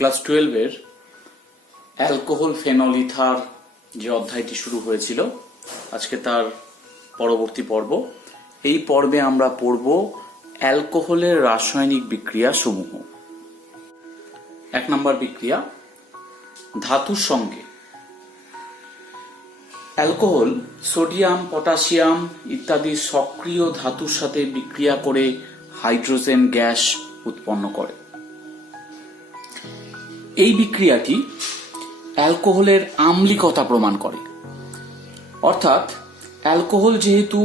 Class 12 এর alcohol phenol ether যে অধ্যায়টি শুরু হয়েছিল আজকে তার পরবর্তী পর্ব। এই পর্বে আমরা পড়ব অ্যালকোহলের রাসায়নিক বিক্রিয়া সমূহ। 1 নম্বর বিক্রিয়া, ধাতুর সঙ্গে। অ্যালকোহল সোডিয়াম, পটাশিয়াম ইত্যাদি সক্রিয় ধাতুর সাথে বিক্রিয়া করে হাইড্রোজেন গ্যাস উৎপন্ন করে। এই বিক্রিয়াটি অ্যালকোহলের আম্লিকতা প্রমাণ করে। অর্থাৎ অ্যালকোহল যেহেতু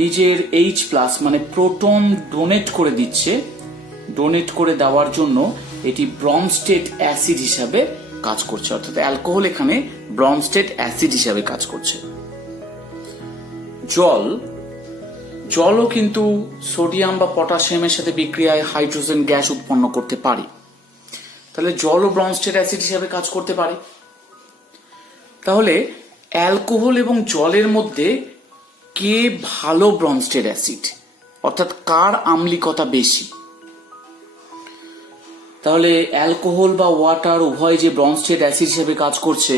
নিজের H+ মানে প্রোটন ডোনেট করে দিচ্ছে, ডোনেট করে দেওয়ার জন্য এটি ব্রনস্টেড অ্যাসিড হিসাবে কাজ করছে। অর্থাৎ অ্যালকোহল এখানে ব্রনস্টেড অ্যাসিড হিসাবে কাজ করছে। জলও কিন্তু সোডিয়াম বা পটাশিয়ামের সাথে বিক্রিয়ায় হাইড্রোজেন গ্যাস উৎপন্ন করতে পারে। তাহলে জলও ব্রনস্টেড অ্যাসিড হিসাবে কাজ করতে পারে। তাহলে অ্যালকোহল এবং জলের মধ্যে কে ভালো ব্রনস্টেড অ্যাসিড, অর্থাৎ কার আম্লিকতা বেশি? তাহলে অ্যালকোহল বা ওয়াটার উভয় যে ব্রনস্টেড অ্যাসিড হিসেবে কাজ করছে,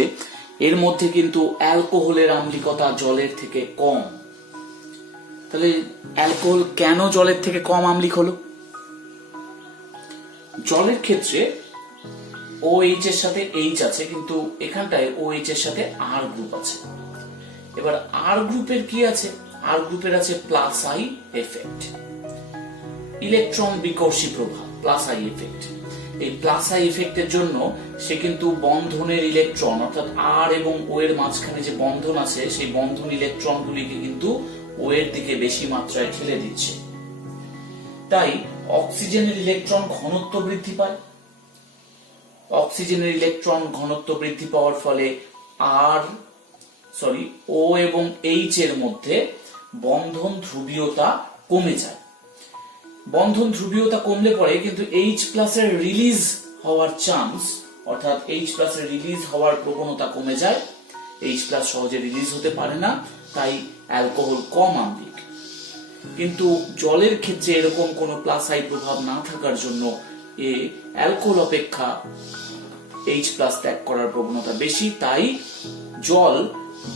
এর মধ্যে কিন্তু অ্যালকোহলের আম্লিকতা জলের থেকে কম। তাহলে অ্যালকোহল কেন জলের থেকে কম আম্লিক হলো? জলের ক্ষেত্রে OH এর সাথে H আছে, কিন্তু এখানটায় OH এর সাথে R গ্রুপ আছে। এবার R গ্রুপের কি আছে? R গ্রুপের আছে প্লাস আই এফেক্ট, ইলেকট্রন বিকর্ষী প্রভাব, প্লাস আই এফেক্ট। এই প্লাস আই এফেক্টের জন্য সে কিন্তু বন্ধনের ইলেকট্রন, অর্থাৎ R এবং O এর মাঝখানে যে বন্ধন আছে, সেই বন্ধন ইলেকট্রনগুলিকে কিন্তু O এর দিকে বেশি মাত্রায় ঠেলে দিচ্ছে। তাই অক্সিজেনের ইলেকট্রন ঘনত্ব বৃদ্ধি পায়। অক্সিজেনের ইলেকট্রন ঘনত্ব বৃদ্ধি পাওয়ার ফলে O এবং H এর মধ্যে বন্ধন ধ্রুবীয়তা কমে যায়। বন্ধন ধ্রুবীয়তা কমলে পরে কিন্তু H+ এর রিলিজ হওয়ার চান্স, অর্থাৎ H+ এর রিলিজ হওয়ার প্রবণতা কমে যায়। H+ সহজে রিলিজ হতে পারে না, তাই অ্যালকোহল কম আম্লিক। কিন্তু জলের ক্ষেত্রে এরকম কোনো প্লাস আই প্রভাব না থাকার জন্য অ্যালকোহল অপেক্ষা H+ ত্যাগ করার প্রবণতা বেশি, তাই জল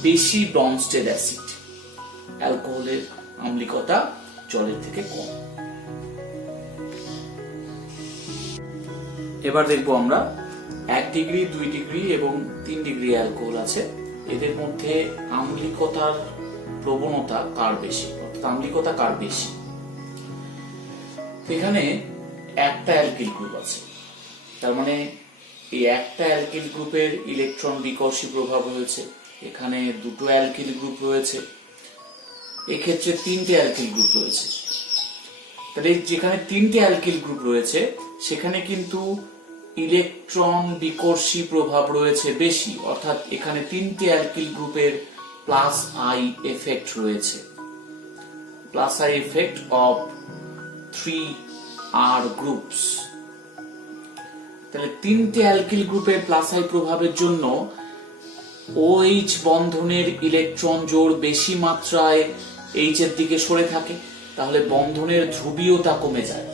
বেশি ব্রনস্টেড অ্যাসিড। অ্যালকোহলের আম্লিকতা জলের থেকে কম। এবার দেখবো আমরা 1 ডিগ্রি, 2 ডিগ্রি এবং 3 ডিগ্রি অ্যালকোহল আছে। এদের মধ্যে আম্লিকতার প্রবণতা কার বেশি, অর্থাৎ আম্লিকতা কার বেশি। এখানে একটা অ্যালকিল গ্রুপ আছে, তার মানে এই একটা অ্যালকিল গ্রুপের ইলেকট্রন বিকর্ষী প্রভাব রয়েছে। এখানে দুটো অ্যালকিল গ্রুপ রয়েছে, এক্ষেত্রে 3টে অ্যালকিল গ্রুপ রয়েছে। তাহলে যেখানে 3টে অ্যালকিল গ্রুপ রয়েছে, সেখানে কিন্তু ইলেকট্রন বিকর্ষী প্রভাব রয়েছে বেশি। অর্থাৎ এখানে 3টে অ্যালকিল গ্রুপের প্লাস আই এফেক্ট রয়েছে, plus I effect of 3R groups. তাহলে 3টে অ্যালকিল গ্রুপের প্লাস আই প্রভাবের জন্য OH বন্ধনের ইলেকট্রন জোড় বেশি মাত্রায় H এর দিকে সরে থাকে। তাহলে বন্ধনের ধ্রুবীয়তা কমে যায়,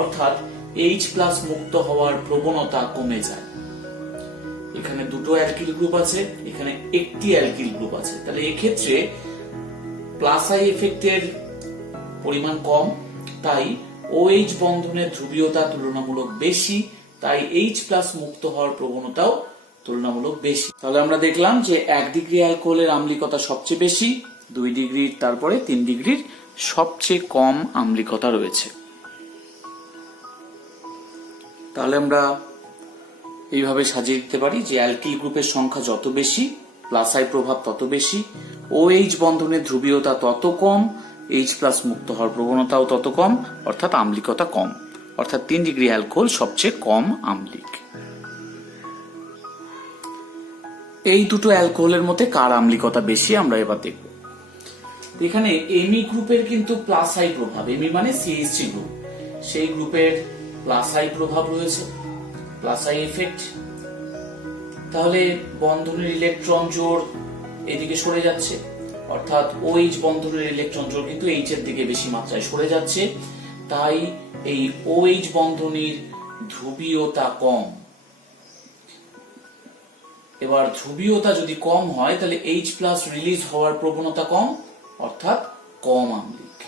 অর্থাৎ H+ মুক্ত হওয়ার প্রবণতা কমে যায়। এখানে দুটো অ্যালকিল গ্রুপ আছে, এখানে একটি অ্যালকিল গ্রুপ আছে। তাহলে এক্ষেত্রে প্লাস আই এফেক্টের পরিমাণ কম, তাই OH বন্ধনের ধ্রুবীয়তা তুলনামূলক বেশি, তাই H+ মুক্ত হওয়ার প্রবণতাও তুলনামূলক বেশি। তাহলে আমরা দেখলাম যে 1 ডিগ্রি অ্যালকোহলের আম্লিকতা সবচেয়ে বেশি, 2 ডিগ্রির তারপরে 3 ডিগ্রির সবচেয়ে কম আম্লিকতা রয়েছে। তাহলে আমরা এইভাবে সাজিয়ে দিতে পারি যে অ্যালকিল গ্রুপের সংখ্যা যত বেশি, প্লাস আই প্রভাব তত বেশি, OH বন্ধনের ধ্রুবীয়তা তত কম, H+ মুক্ত হওয়ার প্রবণতাও তত কম, অর্থাৎ আম্লিকতা কম। অর্থাৎ 3 ডিগ্রি অ্যালকোহল সবচেয়ে কম আম্লিক। এই দুটো অ্যালকোহলের মধ্যে কার আম্লিকতা বেশি আমরা এবার দেখব। এখানে এমি গ্রুপের কিন্তু প্লাস আই প্রভাব, এমি মানে CH3 গ্রুপ, সেই গ্রুপের প্লাস আই প্রভাব রয়েছে, প্লাস আই এফেক্ট। তাহলে বন্ধনের ইলেকট্রন জোড় এদিকে সরে যাচ্ছে, অর্থাৎ OH বন্ধনের ইলেকট্রন জোড় কিন্তু H এর দিকে বেশি মাত্রায় সরে যাচ্ছে, তাই এই OH বন্ধনীর ধ্রুবীয়তা কম, এবার ধ্রুবীয়তা যদি কম হয় তাহলে H প্লাস রিলিজ হওয়ার প্রবণতা কম, অর্থাৎ কম আম্লিক।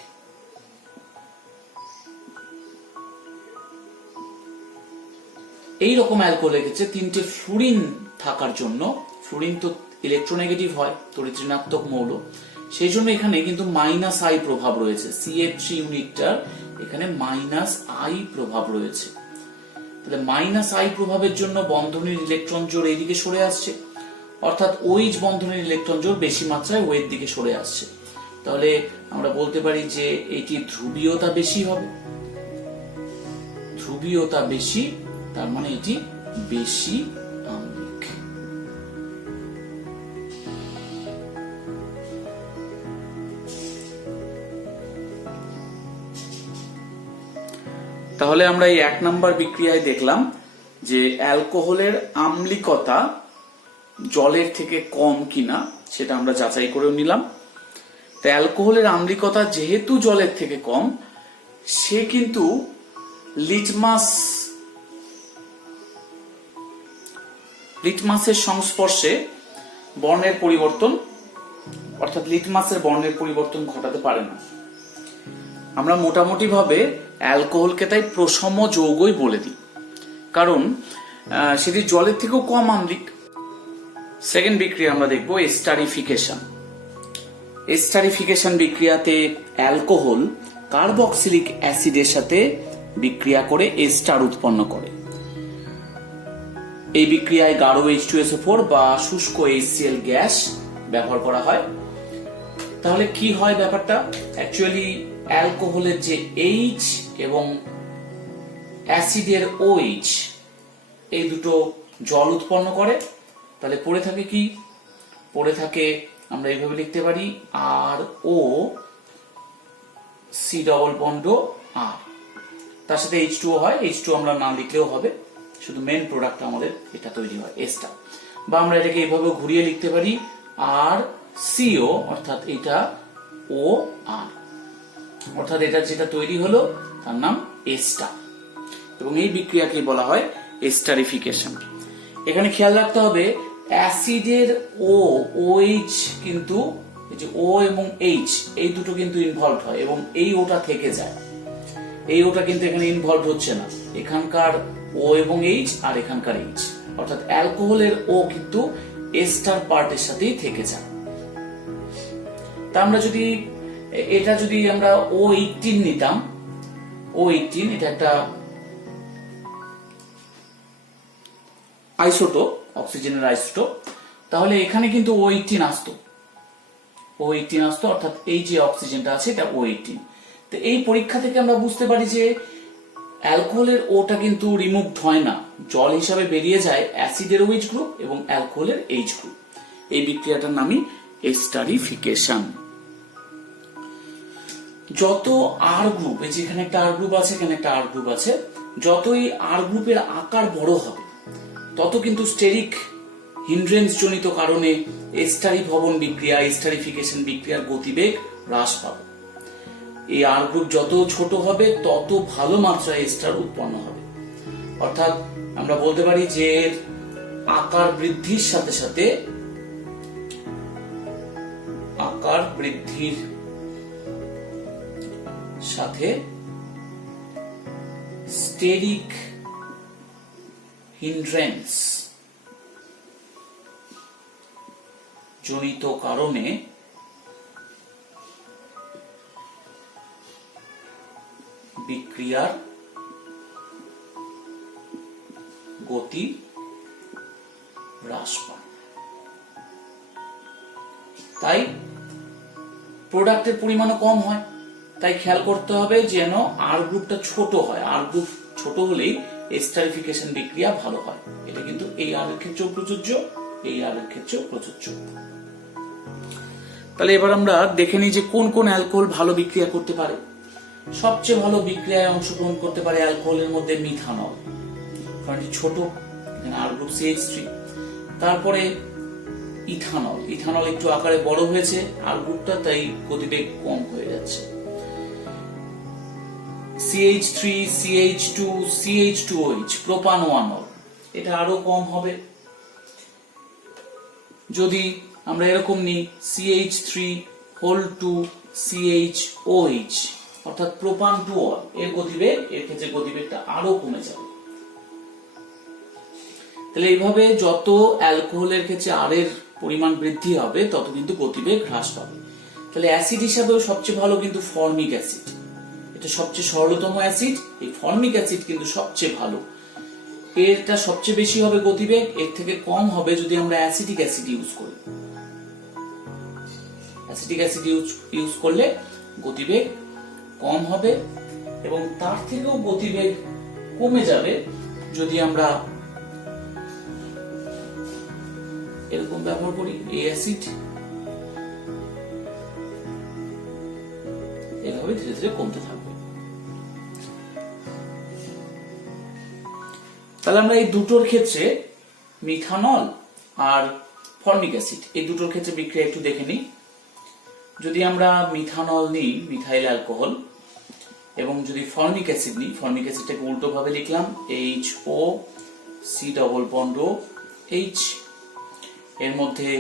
এই রকম অ্যালকোহল রেখেছে তিনটে ফ্লুরিন থাকার জন্য। ফ্লুরিন তো ইলেকট্রোনেগেটিভ হয়, তড়িৎ ঋণাত্মক মৌল, সেই জন্য এখানে কিন্তু মাইনাস আই প্রভাব রয়েছে। CH3 ইউনিটটার এখানে মাইনাস আই প্রভাব রয়েছে। তাহলে মাইনাস আই প্রভাবের জন্য বন্ধনের ইলেকট্রন জোড় এইদিকে সরে আসছে, অর্থাৎ OH বন্ধনের ইলেকট্রন জোড় বেশি মাত্রায় ওয়ের দিকে সরে আসছে। তাহলে আমরা বলতে পারি যে এটি ধ্রুবীয়তা বেশি হবে। ধ্রুবীয়তা বেশি, তার মানে এটি বেশি আম্লিক। তাহলে আমরা এই 1 নম্বর বিক্রিয়ায় দেখলাম যে অ্যালকোহলের আম্লিকতা জলের থেকে কম কিনা সেটা আমরা যাচাই করে নিলাম। তো অ্যালকোহলের আম্লিকতা যেহেতু জলের থেকে কম, সে কিন্তু লিটমাসের সংস্পর্শে বর্ণের পরিবর্তন, অর্থাৎ লিটমাসের বর্ণের পরিবর্তন ঘটাতে পারে না। আমরা মোটামুটি ভাবে অ্যালকোহলকে তাই প্রশম যৌগই বলে দিই, কারণ সেটি জলের থেকেও কম আম্লিক। সেকেন্ড বিক্রিয়া আমরা দেখব এস্টারিফিকেশন। এস্টারিফিকেশন বিক্রিয়াতে অ্যালকোহল কার্বক্সিলিক অ্যাসিডের সাথে বিক্রিয়া করে এস্টার উৎপন্ন করে। এই বিক্রিয়ায় গাঢ় H2SO4 বা শুষ্ক HCl গ্যাস ব্যবহার করা হয়। তাহলে কি হয় ব্যাপারটা? অ্যাকচুয়ালি অ্যালকোহলের যে H এবং অ্যাসিডের OH, এই দুটো জল উৎপন্ন করে। তাহলে পড়ে থাকে কি? পড়ে থাকে, আমরা এইভাবে লিখতে পারি RO C double bond R, তার সাথে H2O হয়। H2 আমরা না লিখলেও হবে, শুধু মেন প্রোডাক্ট আমাদের এটা তৈরি হয় এস্টার। বা আমরা এটাকে এইভাবে ঘুরিয়ে লিখতে পারি RCO, অর্থাৎ এটা OR, অর্থাৎ এটা যেটা তৈরি হলো তার নাম এস্টার, এবং এই বিক্রিয়াকে বলা হয় এস্টারিফিকেশন। এখানে খেয়াল রাখতে হবে অ্যাসিডের OH কিন্তু এই যে O এবং H এই দুটো কিন্তু ইনভলভ হয়, এবং এই ওটা থেকে যায়। এই ওটা কিন্তু এখানে ইনভলভ হচ্ছে না, এখানকার O এবং H আর এখানকার H, অর্থাৎ অ্যালকোহলের O কিন্তু এস্টার পার্টের সাথেই থেকে যায়। তা আমরা যদি এটা যদি আমরা O18 নিতাম, O18 এটা একটা আইসোটোপ, অক্সিজেনের আইসোটোপ, তাহলে এখানে কিন্তু O18 আসতো, অর্থাৎ এই যে অক্সিজেনটা আছে এটা O18। তো এই পরীক্ষা থেকে আমরা বুঝতে পারি যে অ্যালকোহলের ওটা কিন্তু রিমুভড হয় না, জল হিসাবে বেরিয়ে যায় অ্যাসিডের OH গ্রুপ এবং অ্যালকোহলের H গ্রুপ। এই বিক্রিয়াটার নামই এস্টারিফিকেশন। যত আর গ্রুপ, এই যে এখানে একটা আর গ্রুপ আছে, এখানে একটা আর গ্রুপ আছে, যতই আর গ্রুপের আকার বড় হবে তত কিন্তু স্টেরিক হিন্ড্রেন্স জনিত কারণে এস্টারিভবন বিক্রিয়া, এস্টারিফিকেশন বিক্রিয়ার গতিবেগ হ্রাস পাবে। এই আর গ্রুপ যত ছোট হবে তত ভালো মাত্রায় এস্টার উৎপন্ন হবে। অর্থাৎ আমরা বলতে পারি যে আকার বৃদ্ধির সাথে সাথে স্টেরিক হিন্ড্রেন্স জনিত কারণে বিক্রিয়ার গতি হ্রাস পায়। তাই প্রোডাক্টের পরিমাণও কম হয়। তাই খেয়াল করতে হবে যেন আর গ্রুপটা ছোট হয়। আর গ্রুপ ছোট হলেই এস্টারিফিকেশন বিক্রিয়া ভালো হয়। এটা কিন্তু এই আর এর ক্ষেত্রেও প্রযোজ্য, এই আর এর ক্ষেত্রেও প্রযোজ্য। তাহলে এবার আমরা দেখে নিই যে কোন কোন অ্যালকোহল ভালো বিক্রিয়া করতে পারে। সবচেয়ে ভালো বিক্রিয়ায় অংশগ্রহণ করতে পারে অ্যালকোহলের মধ্যে মিথানল, কারণ ছোট, আর গ্রুপ CH3। তারপরে ইথানল, ইথানল একটু আকারে বড় হয়েছে আর গ্রুপটা, তাই গতিবেগ কম হয়ে যাচ্ছে। CH3, CH2, CH2OH, প্রোপানোয়ানল, এটা আরো কম হবে। যদি আমরা এরকম নিই CH3 2CHOH অর্থাৎ প্রোপান টু অল, এর গতিবেগ, এর ক্ষেত্রে গতিবেগটা আরো কমে যাবে। তাহলে এইভাবে যত অ্যালকোহলের ক্ষেত্রে আর এর পরিমাণ বৃদ্ধি হবে তত কিন্তু গতিবেগ হ্রাস পাবে। তাহলে অ্যাসিড হিসাবেও সবচেয়ে ভালো কিন্তু ফর্মিক অ্যাসিড, এটা সবচেয়ে সরলতম অ্যাসিড। এই ফর্মিক অ্যাসিড কিন্তু সবচেয়ে ভালো, এরটা সবচেয়ে বেশি হবে গতিবেগ, এর থেকে কম হবে যদি আমরা অ্যাসিটিক অ্যাসিড ইউজ করি। অ্যাসিটিক অ্যাসিড ইউজ করলে গতিবেগ কম হবে এবং তার থেকেও গতিবেগ কমে যাবে যদি আমরা এরকম ব্যবহার করি এই অ্যাসিড, এভাবে ধীরে ধীরে কমতে থাকবে। তাহলে আমরা এই দুটোর ক্ষেত্রে মিথানল আর ফর্মিক অ্যাসিড এই দুটোর ক্ষেত্রে বিক্রিয়া একটু দেখে নিই। যদি আমরা মিথানল নিই, মিথাইল অ্যালকোহল, এবং যদি ফর্মিক অ্যাসিড নিই, ফর্মিক অ্যাসিডটাকে উল্টো ভাবে লিখলাম HOC+H, এর মধ্যে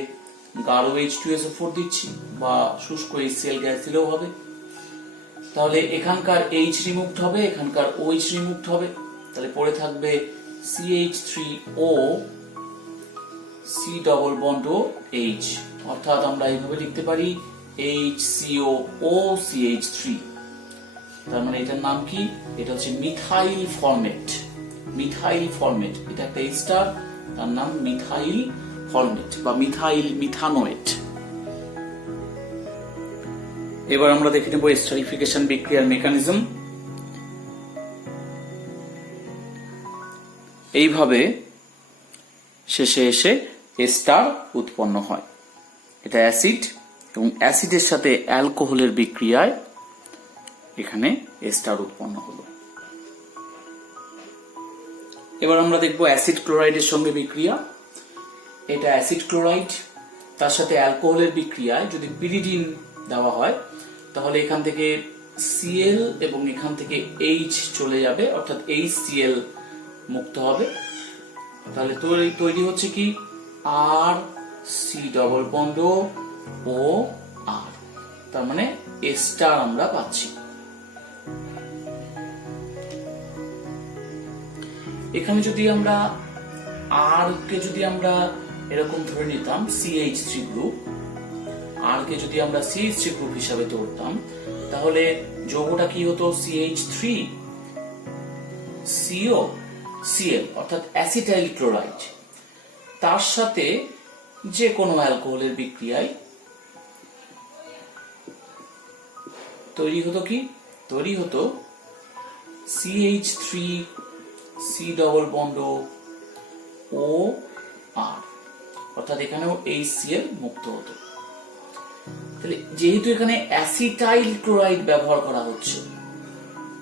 গাঢ় H2SO4 দিচ্ছি বা শুষ্ক HCl গ্যাস দিলেও হবে। তাহলে এখানকার H রিমুভড হবে, এখানকার OH রিমুভড হবে, তাহলে পড়ে থাকবে CH3O C+H, অর্থাৎ আমরা এইভাবে লিখতে পারি HCOOCH3। তার মানে এটার নাম কি? এটা হচ্ছে মিথাইল ফরমেট। মিথাইল ফরমেট, এটা একটা এস্টার, তার নাম মিথাইল ফরমেট বা মিথাইল মিথানোয়েট। এবার আমরা দেখে নেব এস্টারিফিকেশন বিক্রিয়ার মেকানিজম। এইভাবে শেষে এসে এস্টার উৎপন্ন হয়। এটা অ্যাসিড এবং অ্যাসিডের সাথে অ্যালকোহলের বিক্রিয়ায় এখানে এস্টার উৎপন্ন হলো। এবার আমরা দেখব অ্যাসিড ক্লোরাইডের সঙ্গে বিক্রিয়া। এটা অ্যাসিড ক্লোরাইড, তার সাথে অ্যালকোহলের বিক্রিয়ায় যদি পিরিডিন দেওয়া হয় তাহলে এখান থেকে Cl এবং এখান থেকে H চলে যাবে, অর্থাৎ HCl মুক্ত হবে। তাহলে তৈরি হচ্ছে কি RC+OR, তার মানে এস্টার আমরা পাচ্ছি। এখানে যদি আমরা R কে যদি আমরা এরকম ধরে নিতাম CH3 গ্রুপ, R কে যদি আমরা CH3 গ্রুপ হিসাবে ধরতাম তাহলে যৌগটা কি হতো? CH3COCl অর্থাৎ অ্যাসিটাইল ক্লোরাইড, তার সাথে যে কোনো অ্যালকোহলের বিক্রিয়ায় তৈরি হতো কি? তৈরি হতো CH3C+OR, অর্থাৎ এখানেও HCl মুক্ত হতো। তাহলে যেহেতু এখানে অ্যাসিটাইল ক্লোরাইড ব্যবহার করা হচ্ছে,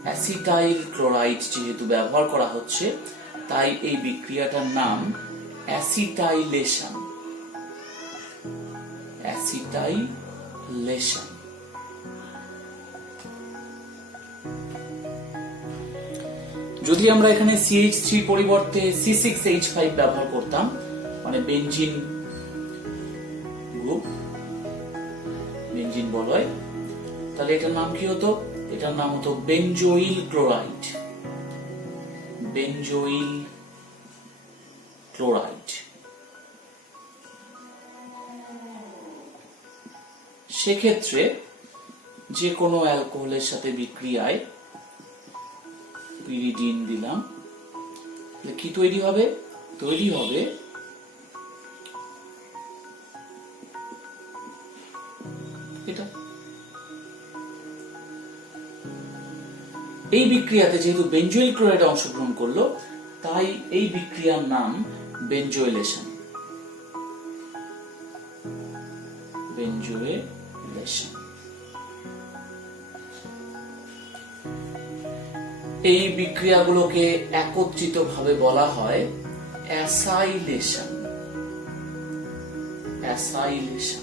অ্যাসিটাইল ক্লোরাইড যেহেতু ব্যবহার করা হচ্ছে, তাই এই বিক্রিয়াটার নাম অ্যাসিটাইলেশন। অ্যাসিটাইলেশন। যদি আমরা এখানে CH3 পরিবর্তে C6H5 ব্যবহার করতাম, মানে বেনজিন গ্রুপ, বেনজিন বলয়, তাহলে এটার নাম কি হতো? এটার নাম হতো বেনজোইল ক্লোরাইড। বেনজোইল ক্লোরাইড। সেক্ষেত্রে যে কোনো অ্যালকোহলের সাথে বিক্রিয়ায় পিরিডিন দিলাম, কি তৈরি হবে? তৈরি হবে এটা। এই বিক্রিয়াতে যেহেতু বেনজোইল ক্লোরাইড অংশগ্রহণ করলো, তাই এই বিক্রিয়ার নাম বেনজোইলেশন। বেনজোইলেশন। এই বিক্রিয়াগুলোকে একত্রিত ভাবে বলা হয় অ্যাসাইলেশন। অ্যাসাইলেশন।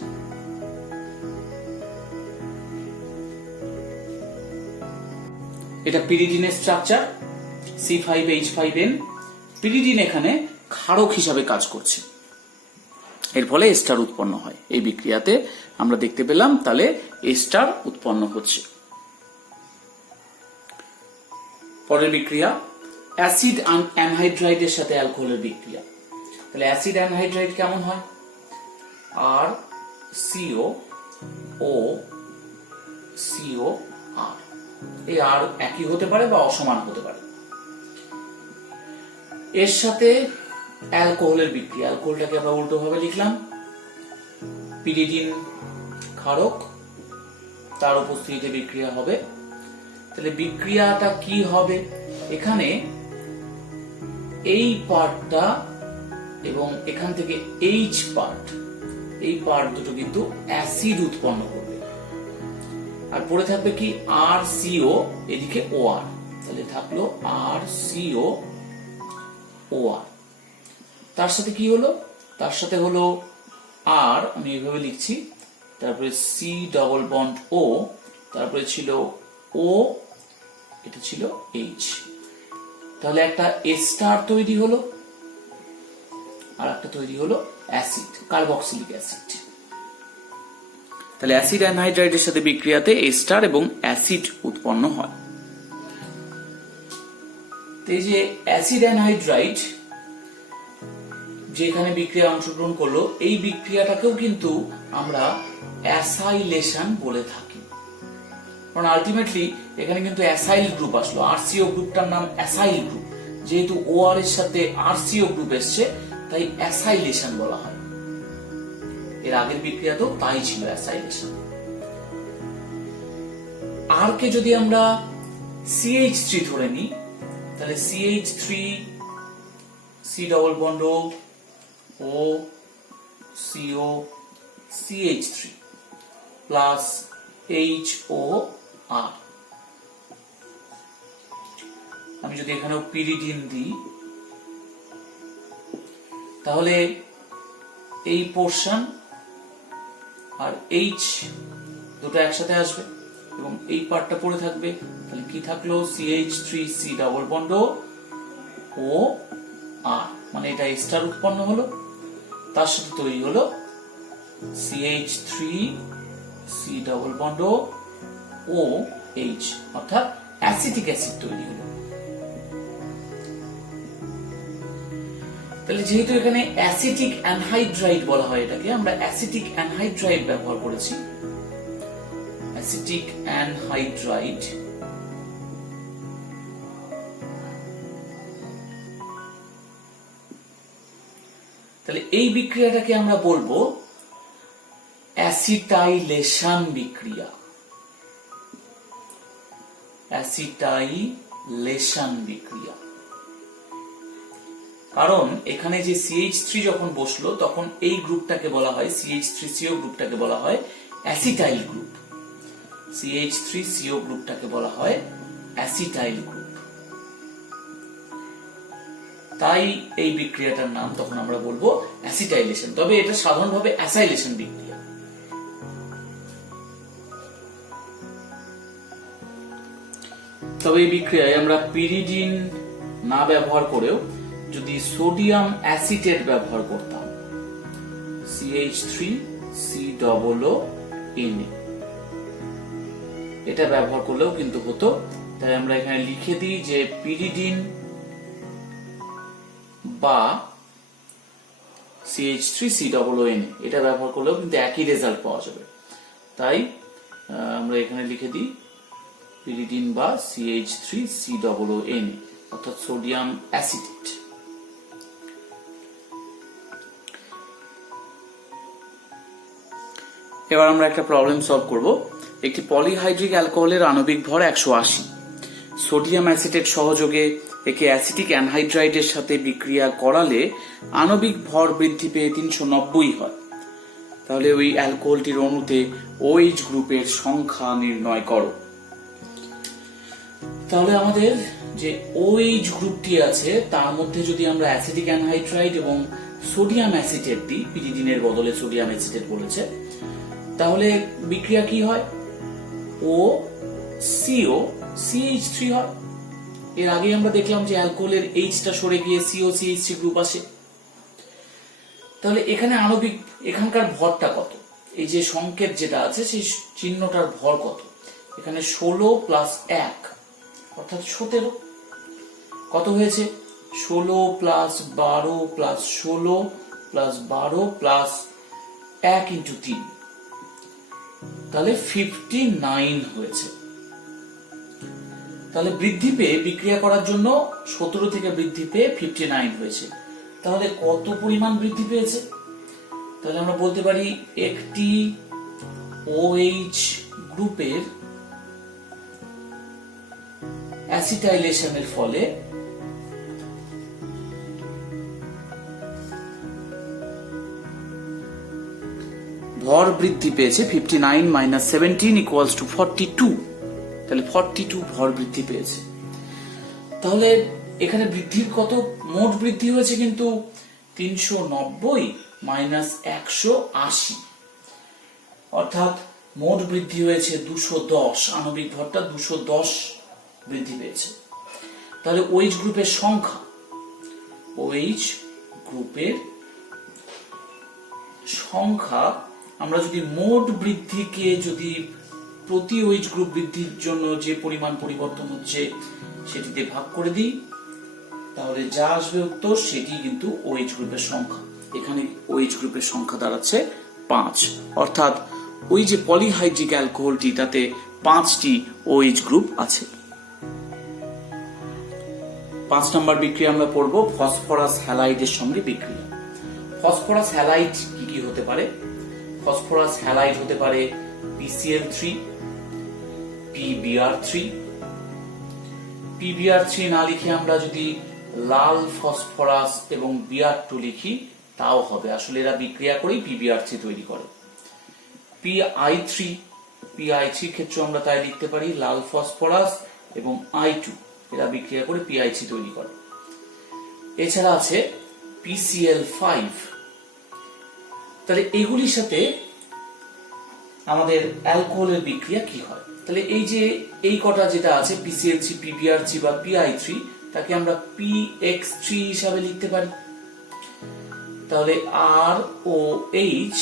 এটা পিরিডিনের স্ট্রাকচার C5H5N। পিরিডিন এখানে ক্ষারক হিসাবে কাজ করছে। এর ফলে এস্টার উৎপন্ন হয়। এই বিক্রিয়াতে আমরা দেখতে পেলাম তাহলে এস্টার উৎপন্ন হচ্ছে। পরের বিক্রিয়া অ্যাসিড অ্যানহাইড্রাইডের সাথে অ্যালকোহলের বিক্রিয়া। তাহলে অ্যাসিড অ্যানহাইড্রাইড কেমন হয়? আর সিও ও সিও আর, এই আর একই হতে পারে বা অসমান হতে পারে। এর সাথে অ্যালকোহলের বিক্রিয়া, অ্যালকোহলটাকে আমরা উল্টো ভাবে লিখলাম, পিরিডিন ক্ষারক, তার উপস্থিতিতে বিক্রিয়া হবে। তাহলে বিক্রিয়াটা কি হবে? এখানে এই পার্টটা এবং এখান থেকে এইচ পার্ট, এই পার্ট দুটো কিন্তু অ্যাসিড উৎপন্ন করবে, আর পড়ে থাকবে কি আর সিও, এদিকে ও আর। তাহলে থাকলো আর সিও ও আর। তার সাথে কি হলো? তার সাথে হলো আর, আমি এইভাবে লিখছি, তারপরে সি ডবল বন্ড ও, তারপরে ছিল ও, এটা ছিল এইচ। তাহলে একটা এস্টার তৈরি হলো আর একটা তৈরি হলো অ্যাসিড, কার্বক্সিলিক অ্যাসিড। তাহলে অ্যাসিড অ্যানহাইড্রাইডের সাথে বিক্রিয়াতে এস্টার এবং অ্যাসিড উৎপন্ন হয়। এই যে অ্যাসিড অ্যানহাইড্রাইড যেখানে বিক্রিয়া অংশগ্রহণ করলো, এই বিক্রিয়াটাকেও কিন্তু আমরা অ্যাসাইলেশন বলে থাকি, কারণ আলটিমেটলি এখানে কিন্তু অ্যাসাইল গ্রুপ আসলো। আরসিও গ্রুপটার নাম অ্যাসাইল গ্রুপ, যেহেতু ও আর এর সাথে আরসিও গ্রুপ এসছে তাই অ্যাসাইলেশন বলা হয়। এর আগের বিক্রিয়াতেও তাই ছিল, অ্যাসাইলেশন। আর কে যদি আমরা CH3 ধরে নিই, তাহলে CH3 সি ডবল বন্ড ও CO CH3 প্লাস HO আর। আমি যদি এখানেও পিরিডিন দিই, তাহলে এই পোর্শন আর H দুটো একসাথে আসবে এবং এই পার্টটা পড়ে থাকবে। তাহলে কি থাকলো? CH3 সি ডবল বন্ড ও আর, মানে এটা এস্টার উৎপন্ন হলো, তার সাথে তৈরি হলো CH3 C double bond O H, অর্থাৎ অ্যাসিটিক অ্যাসিড তৈরি হলো। তাহলে যেহেতু এখানে অ্যাসিটিক অ্যানহাইড্রাইড বলা হয়, এটাকে আমরা অ্যাসিটিক অ্যানহাইড্রাইড ব্যবহার করেছি, অ্যাসিটিক অ্যানহাইড্রাইড। তাহলে এই বিক্রিয়াটাকে আমরা বলবো অ্যাসিটাইলেশন বিক্রিয়া, অ্যাসিটাইলেশন বিক্রিয়া। কারণ এখানে যে CH3 যখন বসলো তখন এই গ্রুপটাকে বলা হয়, CH3CO গ্রুপটাকে বলা হয় অ্যাসিটাইল গ্রুপ, CH3CO গ্রুপটাকে বলা হয় অ্যাসিটাইল গ্রুপ। তাই এই বিক্রিয়াটার নাম তখন আমরা বলবো অ্যাসিটাইলেশন, তবে এটা সাধারণভাবে অ্যাসাইলেশন বিক্রিয়া। তবে এই বিক্রিয়ায় আমরা পিরিডিন না ব্যবহার করেও যদি সোডিয়াম অ্যাসিটেট ব্যবহার করতাম, CH3COO, এটা ব্যবহার করলেও কিন্তু হতো। তাই আমরা এখানে লিখে দিই যে পিরিডিন বা CH3COO, এটা ব্যবহার করলেও কিন্তু একই রেজাল্ট পাওয়া যাবে। তাই আমরা এখানে লিখে দিই পিরিডিন বা CH3COO, অর্থাৎ সোডিয়াম অ্যাসিটেট। এবার আমরা একটা প্রবলেম সলভ করব। একটি পলিহাইড্রিক অ্যালকোহলের আণবিক ভর 180, সোডিয়াম অ্যাসিটেট সহযোগে একে অ্যাসিটিক অ্যানহাইড্রাইডের সাথে বিক্রিয়া করালে আণবিক ভর বৃদ্ধি পেয়ে 390 হয়। তাহলে ওই অ্যালকোহলটির অণুতে OH গ্রুপের সংখ্যা নির্ণয় করো। তাহলে আমাদের যে OH গ্রুপটি আছে তার মধ্যে যদি আমরা অ্যাসিটিক অ্যানহাইড্রাইড এবং সোডিয়াম অ্যাসিটেট দিই, পিরিডিনের বদলে সোডিয়াম অ্যাসিটেট বলেছে, তাহলে বিক্রিয়া কি হয়? CO CH3 হয়। এর আগে আমরা দেখলাম যে অ্যালকোহলের H টা সরে গিয়ে CO CH3 গ্রুপ আসে। তাহলে এখানে আণবিক এখানকার ভরটা কত, এই যে সংকেত যেটা আছে সেই চিহ্নটার ভর কত, এখানে 16 প্লাস 1 অর্থাৎ 17, কত হয়েছে 16 plus 12 plus 16 plus 12 plus 1 into 3, তাহলে 59 হয়েছে। তাহলে বৃদ্ধি পেয়ে বিক্রিয়া করার জন্য 17 থেকে বৃদ্ধি পেয়ে 59 হয়েছে। তাহলে কত পরিমাণ বৃদ্ধি পেয়েছে? তাহলে আমরা বলতে পারি একটি OH গ্রুপের অ্যাসিটাইলেশনের ফলে ভর বৃদ্ধি পেয়েছে 59 মাইনাস 17 ইকুয়ালস টু 42, তাহলে 42 ভর বৃদ্ধি পেয়েছে। তাহলে এখানে বৃদ্ধির কত মোট বৃদ্ধি হয়েছে কিন্তু 390 মাইনাস 180, অর্থাৎ মোট বৃদ্ধি হয়েছে 210, আণবিক ভরটা 210 বৃদ্ধি পেয়েছে। তাহলে OH গ্রুপের সংখ্যা, OH গ্রুপের সংখ্যা আমরা যদি মোট বৃদ্ধিকে যদি প্রতি OH গ্রুপ বৃদ্ধির জন্য যে পরিমাণ পরিবর্তন হচ্ছে সেটিতে ভাগ করে দিই, তাহলে যা আসবে উত্তর সেটি কিন্তু OH গ্রুপের সংখ্যা। এখানে OH গ্রুপের সংখ্যা দাঁড়াচ্ছে 5, অর্থাৎ ওই যে পলিহাইড্রিক অ্যালকোহলটি তাতে 5টি OH গ্রুপ আছে। 5 নম্বর বিক্রিয়া আমরা পড়ব ফসফরাস হ্যালাইডের সঙ্গে বিক্রিয়া। ফসফরাস হ্যালাইড কি কি হতে পারে? ফসফরাস হ্যালাইড হতে পারে PCl3, PBr3। PBr3 না লিখে আমরা যদি লাল ফসফরাস এবং Br2 লিখি তাও হবে, আসলে এরা বিক্রিয়া করেই PBr3 তৈরি করে। PI3 ক্ষেত্রে আমরা তাই লিখতে পারি লাল ফসফরাস এবং I2, এরা বিক্রিয়া করে PI3 তৈরি করে। এছাড়া আছে PCl5। তাহলে এগুলির সাথে আমাদের অ্যালকোহলের বিক্রিয়া কি হয়? তাহলে এই যে এই কটা যেটা আছে PCl3, PBr3 বা PI3, তাকে আমরা PX3 হিসাবে লিখতে পারি। তাহলে R ও H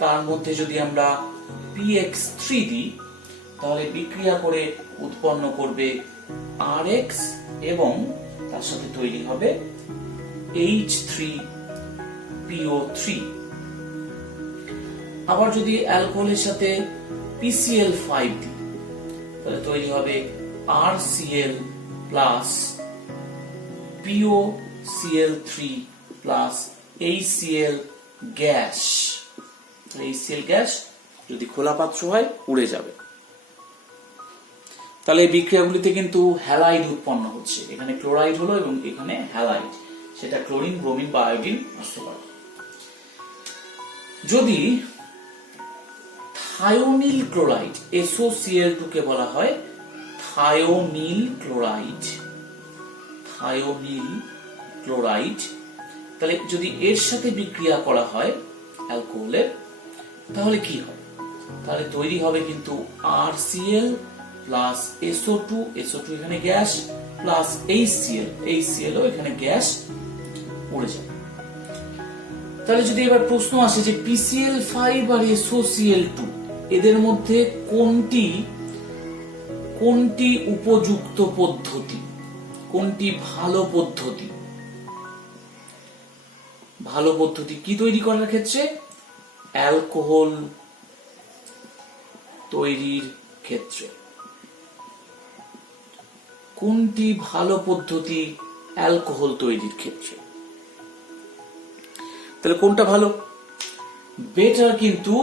তার মধ্যে যদি আমরা PX3 দিই তাহলে বিক্রিয়া করে উৎপন্ন করবে RX এবং তার সাথে তৈরি হবে H3PO3। আবার যদি অ্যালকোহলের সাথে PCl5 দিই তাহলে তৈরি হবে RCl plus POCl3 plus HCl gas. HCl gas যদি খোলা পাত্র হয় উড়ে যাবে। তাহলে এই বিক্রিয়াগুলিতে কিন্তু হ্যালাইড উৎপন্ন হচ্ছে, এখানে ক্লোরাইড হলো এবং এখানে হ্যালাইড, সেটা ক্লোরিন, ব্রোমিন বা আয়োডিন আসতে পারে। যদি থায়োনিল ক্লোরাইড SOCl2 কে বলা হয় থায়োনিল ক্লোরাইড, থায়োনিল ক্লোরাইড, তাহলে যদি এর সাথে বিক্রিয়া করা হয় অ্যালকোহলের তাহলে কি হবে? তাহলে তৈরি হবে কিন্তু RCl প্লাস SO2, SO2 এখানে গ্যাস প্লাস HCl ও এখানে গ্যাস উড়ে যাবে। তাহলে যদি এবার প্রশ্ন আসে যে PCl5 আর SOCl2 এদের মধ্যে কোনটি উপযুক্ত পদ্ধতি, কোনটি ভালো পদ্ধতি? ভালো পদ্ধতি কি তৈরি করার ক্ষেত্রে? অ্যালকোহল তৈরির ক্ষেত্রে। কোনটি ভালো পদ্ধতি অ্যালকোহল তৈরির ক্ষেত্রে? তাহলে কোনটা ভালো? বেটার কিন্তু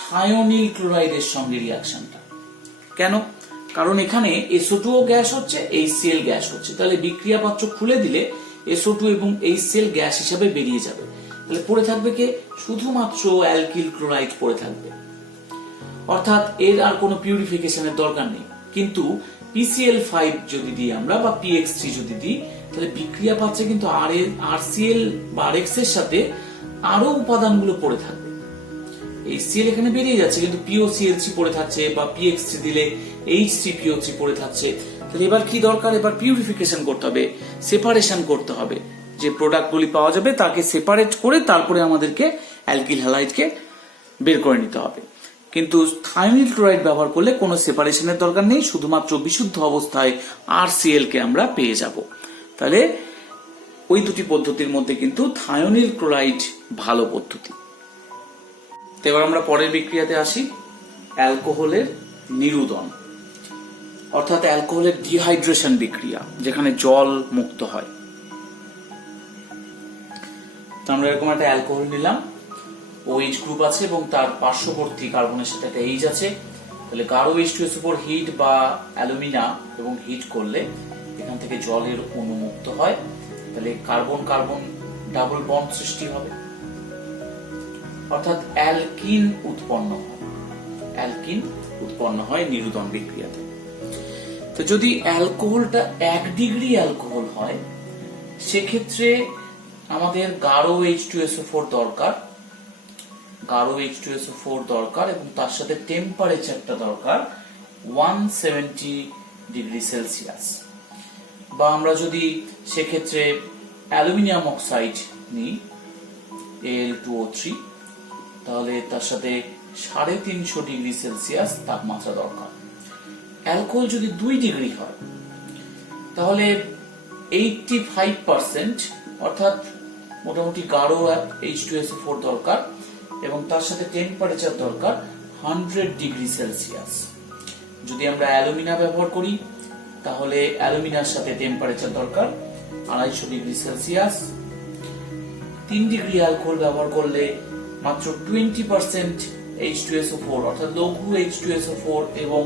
থায়োনিল ক্লোরাইডের সঙ্গে রিঅ্যাকশনটা। কেন? কারণ এখানে SO2 গ্যাস হচ্ছে, HCl গ্যাস হচ্ছে, তাহলে বিক্রিয়া পাত্র খুলে দিলে SO2 এবং HCl গ্যাস হিসাবে বেরিয়ে যাবে। তাহলে পড়ে থাকবে কে? শুধুমাত্র অ্যালকিল ক্লোরাইড পড়ে থাকবে, অর্থাৎ এর আর কোনো পিউরিফিকেশনের দরকার নেই। কিন্তু PCl5 যদি দিই আমরা বা PX3 যদি দিই তাহলে বিক্রিয়া পাত্রে কিন্তু RCl বা RX এর সাথে আরো উপাদানগুলো পড়ে থাকবে। HCl এখানে বেরিয়ে যাচ্ছে কিন্তু POCl3 পড়ে থাকছে, বা PX3 দিলে H3PO3 পড়ে থাকছে। তাহলে এবার কি দরকার? এবার পিউরিফিকেশন করতে হবে, সেপারেশন করতে হবে। যে প্রোডাক্টগুলি পাওয়া যাবে তাকে সেপারেট করে তারপরে আমাদেরকে অ্যালকিল হ্যালাইডকে বের করে নিতে হবে। কিন্তু থায়োনিল ক্লোরাইড ব্যবহার করলে কোনো সেপারেশনের দরকার নেই, শুধুমাত্র বিশুদ্ধ অবস্থায় RCl কে আমরা পেয়ে যাব। তাহলে ওই দুটি পদ্ধতির মধ্যে কিন্তু থায়োনিল ক্লোরাইড ভালো পদ্ধতি। এবার আমরা পরের বিক্রিয়াতে আসি, অ্যালকোহলের নিরুদন, অর্থাৎ অ্যালকোহলের ডিহাইড্রেশন বিক্রিয়া, যেখানে জল মুক্ত হয়। তো আমরা এরকম একটা অ্যালকোহল নিলাম, OH গ্রুপ আছে এবং তার পার্শ্ববর্তী কার্বনের সাথে একটা H আছে। তাহলে গাঢ় H2SO4 হিট বা অ্যালুমিনা এবং হিট করলে এখান থেকে জলের অণু মুক্ত হয়। তাহলে কার্বন কার্বন ডাবল বন্ড সৃষ্টি হবে, অর্থাৎ অ্যালকিন উৎপন্ন হয়। অ্যালকিন উৎপন্ন হয় নিরুদন বিক্রিয়াতে। তো যদি অ্যালকোহলটা 1 ডিগ্রি অ্যালকোহল হয়, সেক্ষেত্রে আমাদের গাঢ় H2SO4 দরকার, গাঢ় H2SO4 দরকার এবং তার সাথে টেম্পারেচারটা দরকার 170 ডিগ্রি সেলসিয়াস। বা আমরা যদি সেক্ষেত্রে অ্যালুমিনিয়াম অক্সাইড নিই Al2O3, তাহলে তার সাথে 350 ডিগ্রি সেলসিয়াস তাপমাত্রা দরকার। অ্যালকোহল যদি 2 ডিগ্রি হয়, তাহলে 85% অর্থাৎ মোটামুটি গাঢ় H2SO4 দরকার এবং তার সাথে টেম্পারেচার দরকার 100 ডিগ্রি সেলসিয়াস। যদি আমরা অ্যালুমিনা ব্যবহার করি, তাহলে অ্যালুমিনার সাথে টেম্পারেচার দরকার 250 ডিগ্রি সেলসিয়াস। 3 ডিগ্রি অ্যালকোহল ব্যবহার করলে মাত্র 20% H2SO4 অর্থাৎ লঘু H2SO4 এবং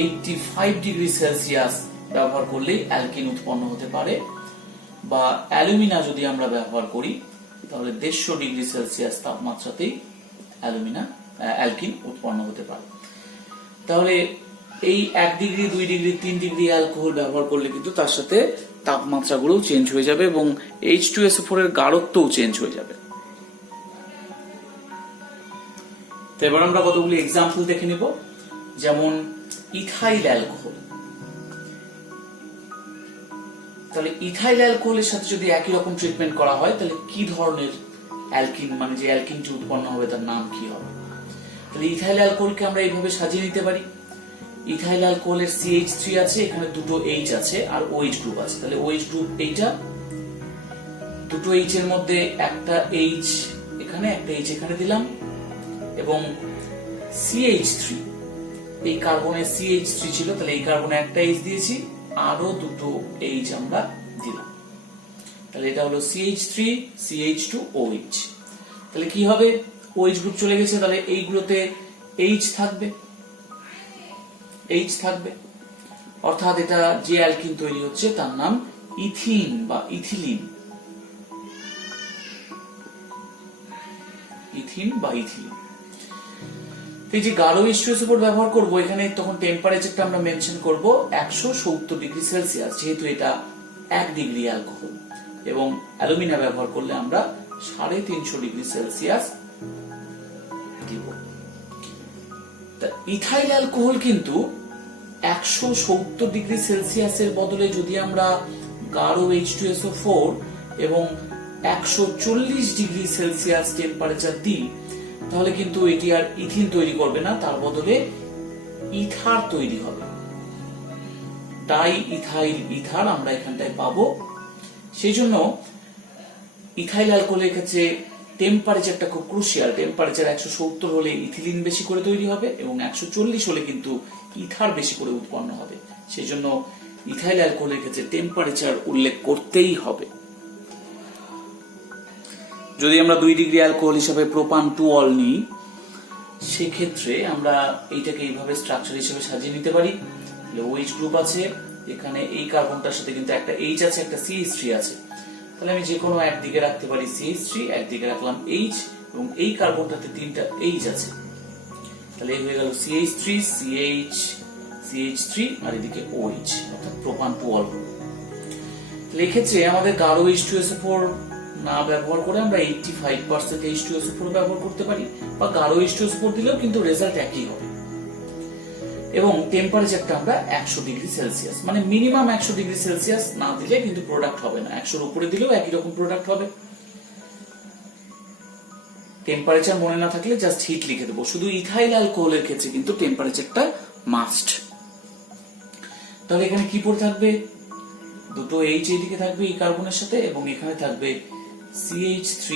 85 ডিগ্রি সেলসিয়াস ব্যবহার করলে অ্যালকিন উৎপন্ন হতে পারে। বা অ্যালুমিনা যদি আমরা ব্যবহার করি, তাহলে 150 ডিগ্রি সেলসিয়াস তাপমাত্রাতেই অ্যালকিন উৎপন্ন হতে পারে। তাহলে এই 1 ডিগ্রি 2 ডিগ্রি 3 ডিগ্রি অ্যালকোহল ব্যবহার করলে কিন্তু তার সাথে তাপমাত্রাগুলো চেঞ্জ হয়ে যাবে এবং H2SO4 এর গাঢ়ত্বও চেঞ্জ হয়ে যাবে। তো এবার আমরা কতগুলি এক্সাম্পল দেখে নিব, যেমন ইথাইল অ্যালকোহল। তাহলে ইথাইল অ্যালকোহলের সাথে যদি একই রকম ট্রিটমেন্ট করা হয়, তাহলে কি ধরনের অ্যালকিন, মানে যে অ্যালকিনটি উৎপন্ন হবে তার নাম কি হবে? তাহলে ইথাইল অ্যালকোহলকে আমরা এইভাবে সাজিয়ে নিতে পারি। ইথাইল অ্যালকোহলের CH3 আছে, এখানে দুটো H আছে আর OH গ্রুপ আছে। তাহলে OH গ্রুপ এইটা, দুটো H এর মধ্যে একটা H এখানে, একটা H এখানে দিলাম এবং CH3, এই কার্বনে CH3 ছিল, তাহলে এই কার্বনে একটা H দিয়েছি, আরো দুটো H আমরা দিলাম। তাহলে এটা হলো CH3 CH2OH। তাহলে কি হবে? OH গ্রুপ চলে গেছে, তাহলে এইগুলোতে H থাকবে, H থাকবে, অর্থাৎ এটা যে অ্যালকিন তৈরি হচ্ছে তার নাম ইথিন বা ইথিলিন। ইথিন বা ইথিলিন। এই যে গাঢ় H2SO4 ব্যবহার করব, এখানে তখন টেম্পারেচারটা আমরা মেনশন করব 170 ডিগ্রি সেলসিয়াস, যেহেতু এটা 1 ডিগ্রি অ্যালকোহল। এবং অ্যালুমিনা ব্যবহার করলে আমরা 350 ডিগ্রি সেলসিয়াস দিব। ইথাইল অ্যালকোহল কিন্তু 170 ডিগ্রি সেলসিয়াসের বদলে যদি আমরা গাঢ় H2SO4 এবং 140 ডিগ্রি সেলসিয়াস টেম্পারেচার দিই, তাহলে কিন্তু এটি আর ইথিন তৈরি করবে না, তার বদলে ইথার তৈরি হবে। ডাই ইথাইল ইথার আমরা এখানটায় পাবো। সেই জন্য ইথাইল অ্যালকোহলের ক্ষেত্রে টেম্পারেচারটা খুব ক্রুশিয়াল। টেম্পারেচার 170 হলে ইথিলিন বেশি করে তৈরি হবে এবং 140 হলে কিন্তু ইথার বেশি করে উৎপন্ন হবে। সেই জন্য ইথাইল অ্যালকোহলের ক্ষেত্রে টেম্পারেচার উল্লেখ করতেই হবে। যদি আমরা 2 ডিগ্রি অ্যালকোহল হিসেবে প্রোপান 2-অল নিই, সেক্ষেত্রে আমরা এইটাকে এইভাবে স্ট্রাকচার হিসেবে সাজিয়ে নিতে পারি। OH গ্রুপ আছে, এখানে এই কার্বনটার সাথে কিন্তু একটা H আছে, একটা CH3 আছে। তাহলে আমি যে কোনো একদিকে রাখতে পারি CH3, একদিকে রাখলাম H এবং এই কার্বনটাতে 3টা H আছে। তাহলে এই হয়ে গেল CH3 CH3 আর এদিকে OH, অর্থাৎ প্রোপান 2-অল হলো। তাহলে এক্ষেত্রে আমাদের গাঢ় H2SO4 না ব্যবহার করে আমরা 85% H2SO4 ব্যবহার করতে পারি, বা গাঢ় H2SO4 দিলেও কিন্তু রেজাল্ট একই হবে। এবং টেম্পারেচারটা আমরা 100 ডিগ্রি সেলসিয়াস, মানে মিনিমাম 100 ডিগ্রি সেলসিয়াস না দিলে কিন্তু প্রোডাক্ট হবে না, 100 এর উপরে দিলেও একই রকম প্রোডাক্ট হবে। টেম্পারেচার মনে না থাকলে জাস্ট হিট লিখে দেবো। শুধু ইথাইল অ্যালকোহলের ক্ষেত্রে কিন্তু টেম্পারেচারটা মাস্ট। তাহলে এখানে কি পড়ে থাকবে, দুটো এইচ এইদিকে থাকবে এই কার্বনের সাথে, এবং এখানে থাকবে CH3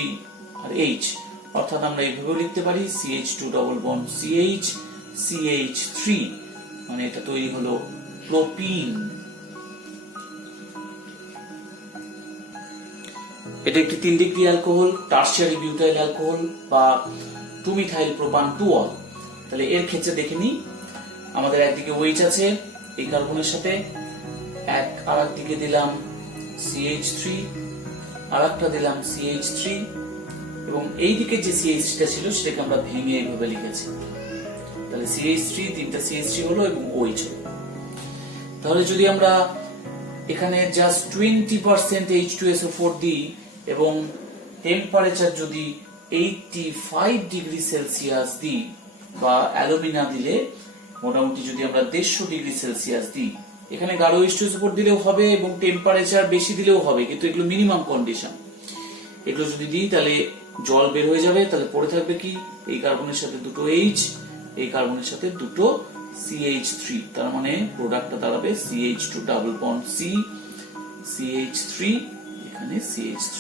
আর H, অর্থাৎ আমরা এইভাবেও লিখতে পারি CH2 double bond CH CH3, মানে এটা তৈরি হলো প্রোপিন। এটা একটি 3 degree alcohol, tertiary butyl alcohol বা 2-মিথাইল প্রোপান 2-অল। তাহলে এর ক্ষেত্রে দেখে নিই, আমাদের একদিকে OH আছে এই কার্বনের সাথে, আর একদিকে দিলাম CH3, আর একটা দিলাম CH3, এবং এই দিকে যে CH3 টা ছিল সেটাকে আমরা ভেঙে এইভাবে লিখেছি। তাহলে CH3, 3টা CH3 হলো এবং OH হলো। তাহলে যদি আমরা এখানে জাস্ট 20% H2SO4 দিই এবং টেম্পারেচার যদি 85 ডিগ্রি সেলসিয়াস দিই, বা অ্যালুমিনা দিলে মোটামুটি যদি আমরা 150 ডিগ্রি সেলসিয়াস দিই, এখানে গাঢ় H2SO4 দিলেও হবে এবং টেম্পারেচার বেশি দিলেও হবে, কিন্তু এগুলো মিনিমাম কন্ডিশন। এগুলো যদি দিই তাহলে জল বের হয়ে যাবে, তাহলে পড়ে থাকবে কি, এই কার্বনের সাথে দুটো H, এই কার্বনের সাথে দুটো CH3, তার মানে প্রোডাক্টটা দাঁড়াবে CH2 double bond C CH3, এখানে CH3।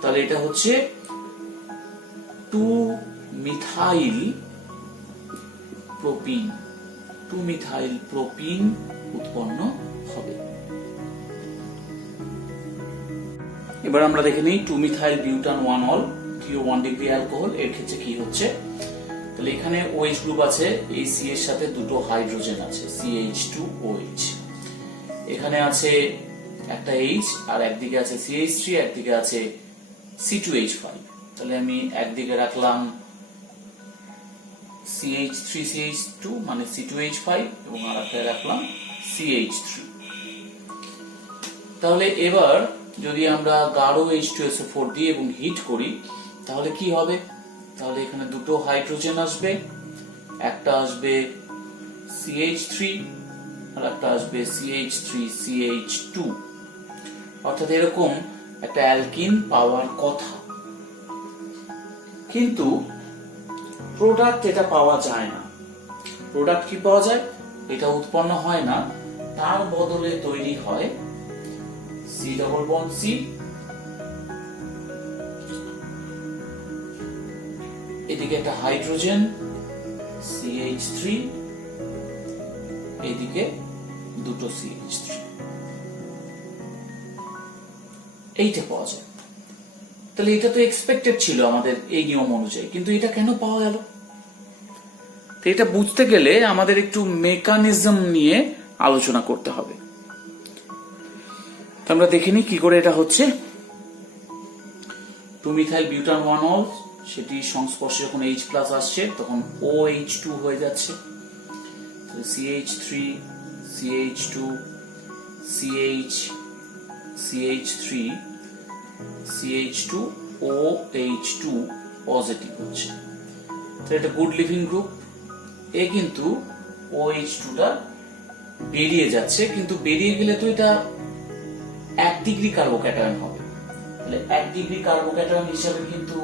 তাহলে এটা হচ্ছে 2-মিথাইল প্রোপিন, 2-মিথাইল প্রোপিন উৎপন্ন হবে। এবার আমরা দেখে নিই 2-মিথাইল বিউটান 1-অল, 1 ডিগ্রি অ্যালকোহল, এর ক্ষেত্রে কি হচ্ছে। তাহলে এখানে OH গ্রুপ আছে, এই C এর সাথে দুটো হাইড্রোজেন আছে CH2OH, এখানে আছে একটা H, আর একদিকে আছে CH3, একদিকে আছে C2H5। তাহলে আমি একদিকে রাখলাম CH3CH2 মানে C2H5, এবং আর একটা রাখলাম CH3। তাহলে এবার যদি আমরা গাঢ় H2SO4 দিই এবং হিট করি তাহলে কি হবে, তাহলে এখানে দুটো হাইড্রোজেন আসবে, একটা আসবে CH3 আর একটা আসবে CH3CH2, অর্থাৎ এরকম একটা অ্যালকিন পাওয়ার কথা। কিন্তু প্রোডাক্ট এটা পাওয়া যায় না। প্রোডাক্ট কি পাওয়া যায়, এটা উৎপন্ন হয় না, তার বদলে তৈরি হয় C ডবল বন্ড C, এদিকে একটা হাইড্রোজেন CH3, এদিকে দুটো CH3, এইটা পাওয়া যায়। তাহলে এটা তো এক্সপেক্টেড ছিল আমাদের এই নিয়ম অনুযায়ী, কিন্তু এটা কেন পাওয়া গেল? তো এটা বুঝতে গেলে আমাদের একটু মেকানিজম নিয়ে আলোচনা করতে হবে। তো আমরা দেখে নিই কি করে এটা হচ্ছে। 2-মিথাইল বিউটান 1-অল, সেটি সংস্পর্শে যখন H+ আসছে তখন OH2 হয়ে যাচ্ছে, CH3 CH2 CH CH3 CH2 OH2 positive হচ্ছে। তো এটা গুড লিভিং গ্রুপ। এ কিন্তু OH2 টা বেরিয়ে যাচ্ছে, কিন্তু বেরিয়ে গেলে তো এটা 1 ডিগ্রি কার্বোক্যাটায়ন হবে। তাহলে 1 ডিগ্রি কার্বোক্যাটায়ন হিসাবে কিন্তু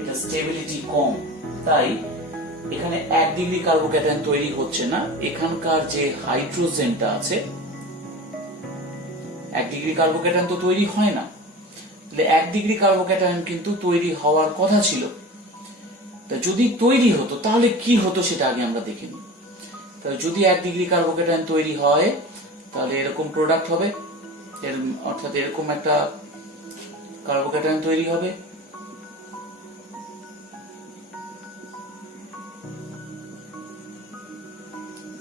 এটা স্টেবিলিটি কম, তাই এখানে 1 ডিগ্রি কার্বোক্যাটায়ন তৈরি হচ্ছে না। এখানকার যে হাইড্রোজেনটা আছে, 1 ডিগ্রি কার্বোক্যাটায়ন তো তৈরি হয় না, তাহলে 1 ডিগ্রি কার্বোক্যাটায়ন কিন্তু তৈরি হওয়ার কথা ছিল। তা যদি তৈরি হতো তাহলে কি হতো সেটা আগে আমরা দেখে নিই। তাহলে যদি 1 ডিগ্রি কার্বোক্যাটায়ন তৈরি হয় তাহলে এরকম প্রোডাক্ট হবে, অর্থাৎ এরকম একটা কার্বোক্যাটায়ন তৈরি হবে।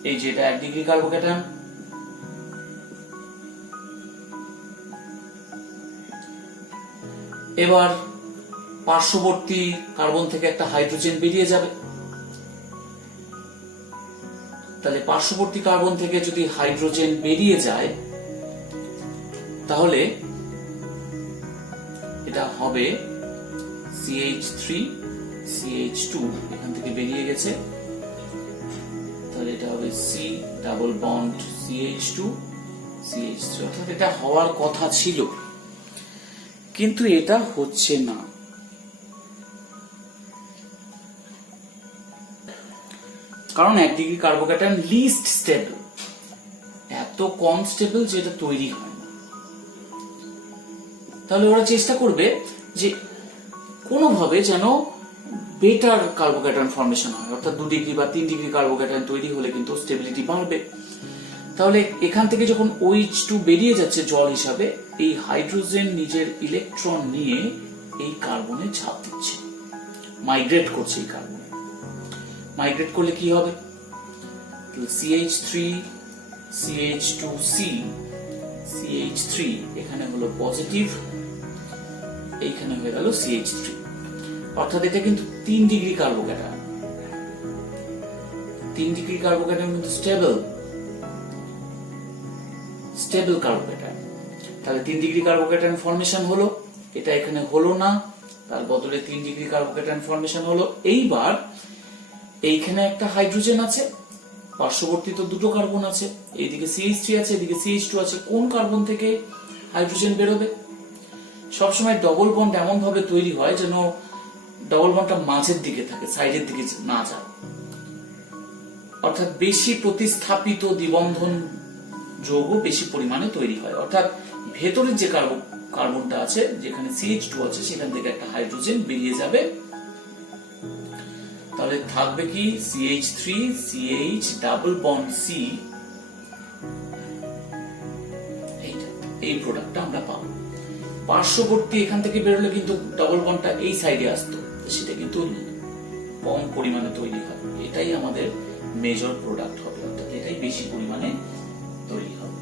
এই যেটা 1 ডিগ্রি কার্বোক্যাটায়ন, এবার পার্শ্ববর্তী কার্বন থেকে একটা হাইড্রোজেন বেরিয়ে যাবে। তাহলে পার্শ্ববর্তী কার্বন থেকে যদি হাইড্রোজেন বেরিয়ে যায় তাহলে এটা হবে CH3 CH2, এখান থেকে বেরিয়ে গেছে, তাহলে এটা হবে তাহলে C double bond CH2 CH3, অর্থাৎ এটা হওয়ার কথা ছিল, কিন্তু এটা হচ্ছে না। কারণ 1 ডিগ্রি কার্বোক্যাটায়ন লিস্ট স্টেবল, এত কম স্টেবল যে এটা তৈরি হয় না। তাহলে ওরা চেষ্টা করবে যে কোনোভাবে যেন বেটার কার্বোক্যাটায়ন ফর্মেশন হয়, অর্থাৎ 2 ডিগ্রি বা 3 ডিগ্রি কার্বোক্যাটায়ন তৈরি হলে কিন্তু স্টেবিলিটি বাড়বে। তাহলে এখান থেকে যখন OH2 বেরিয়ে যাচ্ছে জল হিসাবে, এই হাইড্রোজেন নিজের ইলেকট্রন নিয়ে এই কার্বনে চাপ দিচ্ছে, মাইগ্রেট করছে। এই কার্বনে মাইগ্রেট করলে কি হবে? CH3 CH2C CH3 এখানে হলো পজিটিভ, এইখানে হয়ে গেল CH3, অর্থাৎ এটা কিন্তু 3 ডিগ্রি কার্বোক্যাটায়ন। 3 ডিগ্রি কার্বোক্যাটায়ন কিন্তু স্টেবল কার্বোক্যাটায়ন। তাহলে 3 ডিগ্রি কার্বোক্যাটায়ন ফর্মেশন হলো, এটা এখানে হলো না, তার বদলে 3 ডিগ্রি কার্বোক্যাটায়ন ফর্মেশন হলো। এইবার এইখানে একটা হাইড্রোজেন আছে, পার্শ্ববর্তী তো দুটো কার্বন আছে, এইদিকে CH3 আছে, এদিকে CH2 আছে। কোন কার্বন থেকে হাইড্রোজেন বেরোবে? সবসময় ডবল বন্ড এমন ভাবে তৈরি হয় যেন ডবল বন্ডটা মাঝের দিকে থাকে, সাইডের দিকে না যায়, অর্থাৎ বেশি প্রতিস্থাপিত দ্বিবন্ধন যৌগ বেশি পরিমাণে তৈরি হয়। অর্থাৎ ভেতরের যে কার্বনটা আছে, যেখানে CH2 আছে, সেখান থেকে একটা হাইড্রোজেন বেরিয়ে যাবে। তাহলে থাকবে কি CH3 CH double bond C, এই প্রোডাক্টটা আমরা পাবো। পার্শ্ববর্তী এখান থেকে বেরোলে কিন্তু ডবল বন্ডটা এই সাইডে আসতো, সেটা কিন্তু কম পরিমাণে তৈরি হয়। এটাই আমাদের মেজর প্রোডাক্ট হবে, অর্থাৎ এটাই বেশি পরিমাণে তৈরি হবে।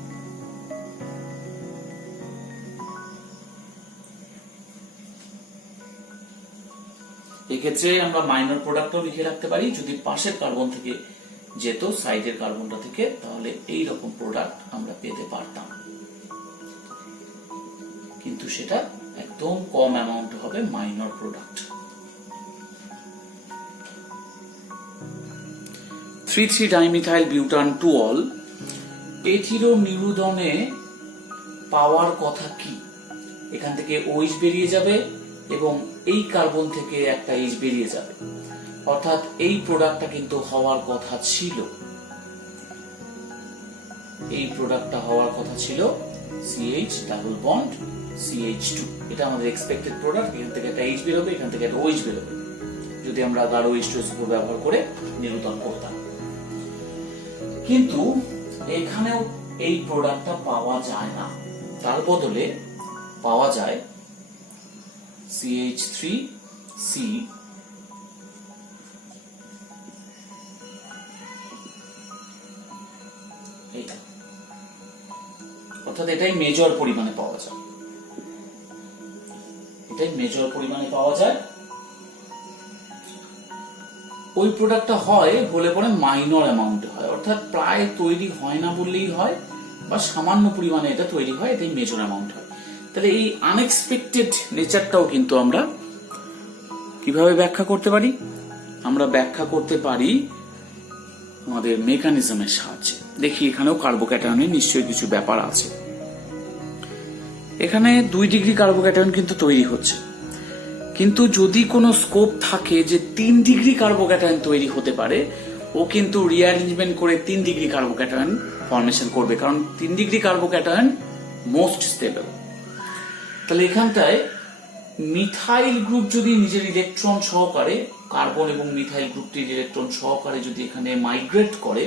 এক্ষেত্রে আমরা মাইনর প্রোডাক্টও লিখে রাখতে পারি, যদি পাশের কার্বন থেকে যেত, সাইডের কার্বনটা থেকে, তাহলে এই রকম প্রোডাক্ট আমরা পেতে পারতাম, কিন্তু সেটা একদম কম অ্যামাউন্ট হবে, মাইনর প্রোডাক্ট। 3,3-ডাইমিথাইল বিউটান টুঅল, এটিরও নিরুদনে পাওয়ার কথা কি? এখান থেকে OH বেরিয়ে যাবে এবং এই কার্বন থেকে একটা H বেরিয়ে যাবে, অর্থাৎ এই প্রোডাক্টটা কিন্তু হওয়ার কথা ছিল। এই প্রোডাক্টটা হওয়ার কথা ছিল CH ডাবল বন্ড CH2, এটা আমাদের এক্সপেক্টেড প্রোডাক্ট। এখান থেকে একটা H বেরোবে, এখান থেকে একটা OH বেরোবে, যদি আমরা গাঢ় H2SO4 ব্যবহার করে নিরুদন করতাম। কিন্তু এখানেও এই প্রোডাক্টটা পাওয়া যায় না, তার বদলে পাওয়া যায় CH3C, এটা, অর্থাৎ এটাই মেজর পরিমাণে পাওয়া যায়, এটাই মেজর পরিমাণে পাওয়া যায়। ওই প্রোডাক্টটা হয় হলে পরে মাইনর অ্যামাউন্টে হয়, অর্থাৎ প্রায় তৈরি হয় না বললেই হয়, বা সামান্য পরিমাণে এটা তৈরি হয়, এটাই মেজর অ্যামাউন্ট হয়। তাহলে এই আনএক্সপেক্টেড নেচারটাও কিন্তু আমরা কিভাবে ব্যাখ্যা করতে পারি? আমরা ব্যাখ্যা করতে পারি আমাদের মেকানিজমের সাহায্যে। দেখি এখানেও কার্বোক্যাটায়নের নিশ্চয়ই কিছু ব্যাপার আছে। এখানে 2 ডিগ্রি কার্বোক্যাটায়ন কিন্তু তৈরি হচ্ছে, কিন্তু যদি কোনো স্কোপ থাকে যে 3 ডিগ্রি কার্বোক্যাটায়ন তৈরি হতে পারে, ও কিন্তু রিঅ্যারেঞ্জমেন্ট করে 3 ডিগ্রি কার্বোক্যাটায়ন ফর্মেশন করবে, কারণ 3 ডিগ্রি কার্বোক্যাটায়ন মোস্ট স্টেবল। তাহলে এখানটায় মিথাইল গ্রুপ যদি নিজের ইলেকট্রন সহকারে, কার্বন এবং মিথাইল গ্রুপটির ইলেকট্রন সহকারে যদি এখানে মাইগ্রেট করে,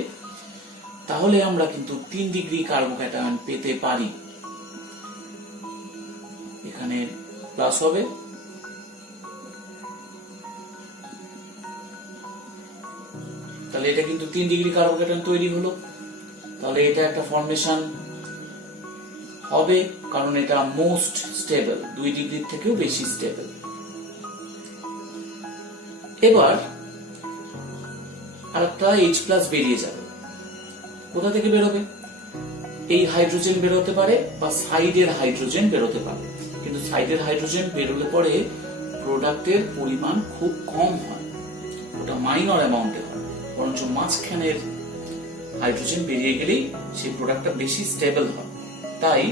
তাহলে আমরা কিন্তু 3 ডিগ্রি কার্বোক্যাটায়ন পেতে পারি। এখানে প্লাস হবে, তাহলে এটা কিন্তু 3 ডিগ্রি কার্বোক্যাটায়ন তৈরি হলো। তাহলে এটা একটা ফর্মেশন হবে, কারণ এটা মোস্ট স্টেবল, 2 ডিগ্রির থেকেও বেশি স্টেবল। এবার আরেকটা H+ বেরিয়ে যাবে, কোথা থেকে বেরোবে? এই হাইড্রোজেন বেরোতে পারে বা সাইডের হাইড্রোজেন বেরোতে পারে, কিন্তু সাইডের হাইড্রোজেন বেরোলে পরে প্রোডাক্টের পরিমাণ খুব কম হয়, ওটা মাইনর অ্যামাউন্টে হয়, বরঞ্চ মাঝখানের হাইড্রোজেন বেরিয়ে গেলেই সেই প্রোডাক্টটা বেশি স্টেবল হয়। তাই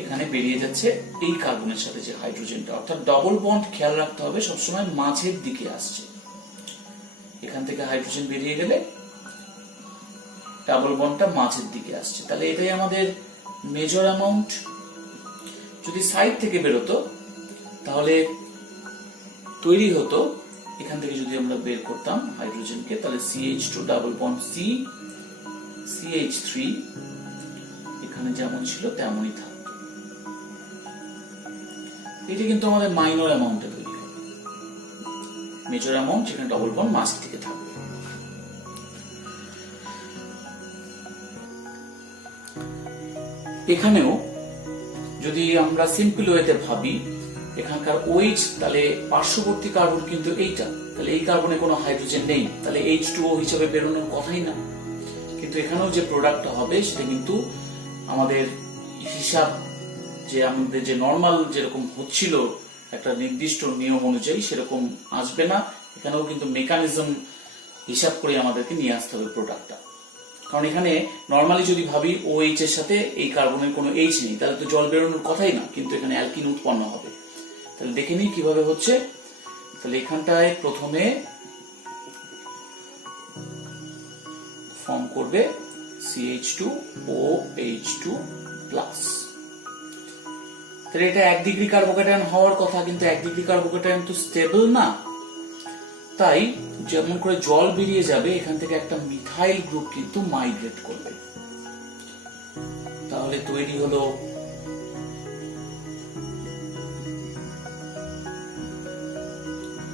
এখানে বেরিয়ে যাচ্ছে এই কার্বনের সাথে যে হাইড্রোজেনটা, অর্থাৎ ডবল বন্ড খেয়াল রাখতে হবে সবসময় মাঝের দিকে আসছে। এখান থেকে হাইড্রোজেন বেরিয়ে গেলে ডাবল বন্ডটা মাঝের দিকে আসছে, তাহলে এটাই আমাদের মেজর অ্যামাউন্ট। যদি সাইড থেকে বেরোতো তাহলে তৈরি হতো, এখান থেকে যদি আমরা বের করতাম হাইড্রোজেনকে, তাহলে CH2 double bond C CH3 এখানে যেমন ছিল তেমনই থাকতো। এটা কিন্তু আমাদের মাইনর অ্যামাউন্টে তৈরি হবে। মেজর অ্যামাউন্ট যেখানে ডবল বন্ড মাঝ থেকে থাকবে। এখানেও যদি আমরা সিম্পল ওয়েতে ভাবি, এখানকার OH তাহলে পার্শ্ববর্তী কার্বন কিন্তু এইটা, তাহলে এই কার্বনে কোনো হাইড্রোজেন নেই, তাহলে H2O হিসেবে বেরোনোর কথাই না। কিন্তু এখানেও যে প্রোডাক্টটা হবে সেটা কিন্তু আমাদের হিসাব, যে আমাদের যে নর্মাল যেরকম হচ্ছিল একটা নির্দিষ্ট নিয়ম অনুযায়ী সেরকম আসবে না। এখানেও কিন্তু মেকানিজম হিসাব করে আমাদেরকে নিয়ে আসতে হবে প্রোডাক্টটা। কারণ এখানে নর্মালি যদি ভাবি OH এর সাথে এই কার্বনের কোনো H নেই, তাহলে তো জল বেরোনোর কথাই না, কিন্তু এখানে অ্যালকিন উৎপন্ন হবে। তাহলে দেখে নিই কিভাবে হচ্ছে। তাহলে এখানটায় প্রথমে ফর্ম করবে CH2OH2+। তাহলে এটা 1 ডিগ্রি কার্বোক্যাটায়ন হওয়ার কথা, কিন্তু 1 ডিগ্রি কার্বোক্যাটায়ন তো স্টেবল না। তাই যেমন করে জল বেরিয়ে যাবে এখান থেকে একটা মিথাইল গ্রুপ কিন্তু মাইগ্রেট করবে। তাহলে তৈরি হলো